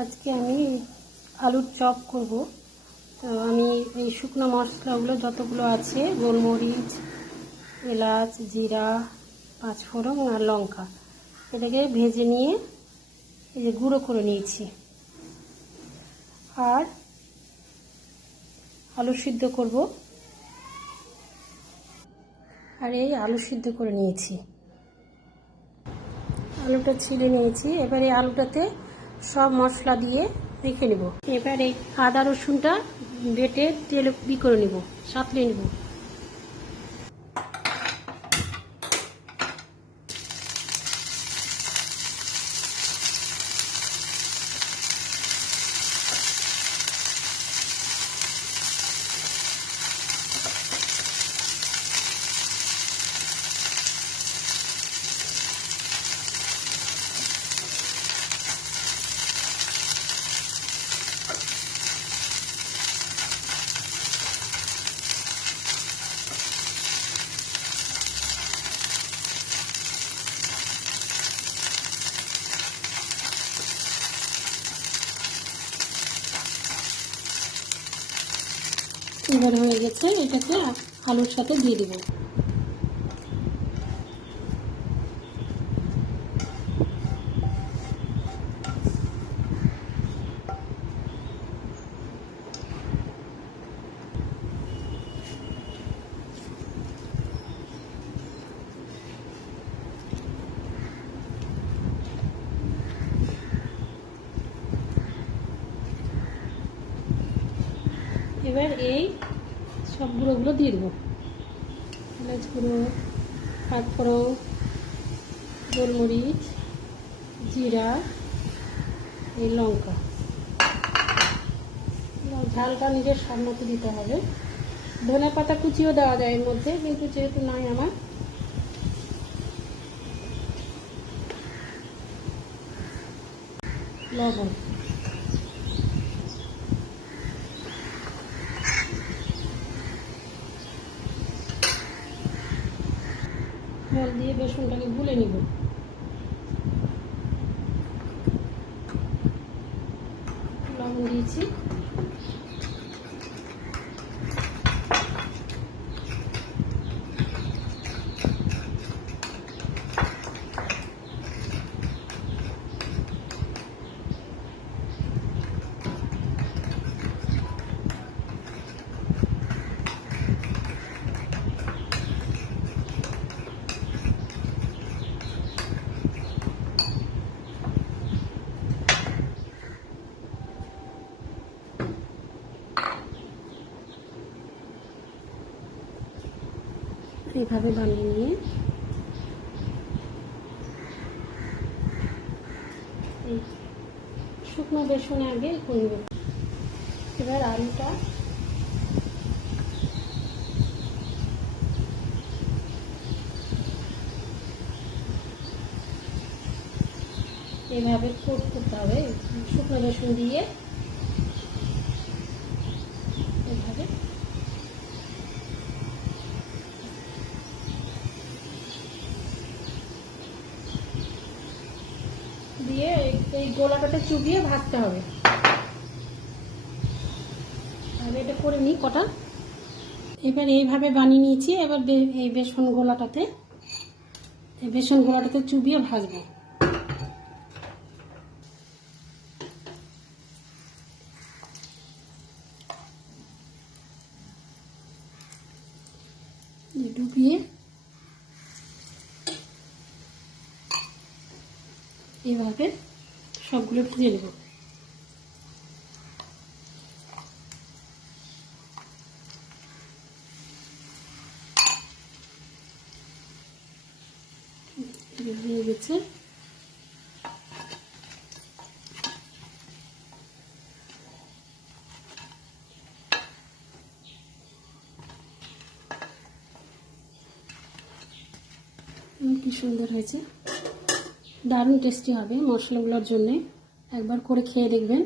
আজকে আমি আলুর চপ করব। তো আমি এই শুকনো মশলাগুলো যতগুলো আছে, গোলমরিচ, এলাচ, জিরা, পাঁচফোড়ন আর লঙ্কা, এটাকে ভেজে নিয়ে এই যে গুঁড়ো করে নিয়েছি। আর আলু সিদ্ধ করব। আর এই আলু সিদ্ধ করে নিয়েছি। আলুটা ছিলে নিয়েছি। এবারে আলুটাতে সব মশলা দিয়ে রেখে নেব। এবার এই আদা রসুনটা বেটে তেল বি করে নেব, সাঁতলে নেব। এবার হয়ে গেছে এটাকে আলুর সাথে দিয়ে দেবো। এবার এই সব গুঁড়োগুলো দিয়ে দেবো। এলাচ গুঁড়ো পাঁচফোড়ন গোলমরিচ, জিরা, এই লঙ্কা। ঝালটা নিজের স্বাদ দিতে হবে। ধনে পাতা কুচিও দেওয়া যায় এর মধ্যে, কিন্তু যেহেতু নাই আমার। লবণ। জল দিয়ে বেসনটাকে গুলে নিব। লবণ দিয়েছি। এইভাবে বানিয়ে নিয়ে এই শুকনো বেসনে আগে করবে এবার আলুটা এভাবে কোট করতে হবে। শুকনো বেসন দিয়ে এভাবে দিয়ে এই- গোলাটাতে চুবিয়ে ভাজতে হবে। আমি এটা করে নিই কটা। এবার এইভাবে বানিয়ে নিয়েছি। এবার এই বেসন গোলাটাতে, এই বেসন গোলাটাতে চুবিয়ে ভাজবো। ডুবিয়ে এইভাবে সবগুলো ভেজে নেব হয়ে গেছে। কি সুন্দর হয়েছে। দারুণ টেস্টি হবে মশলাগুলোর জন্যে। একবার করে খেয়ে দেখবেন।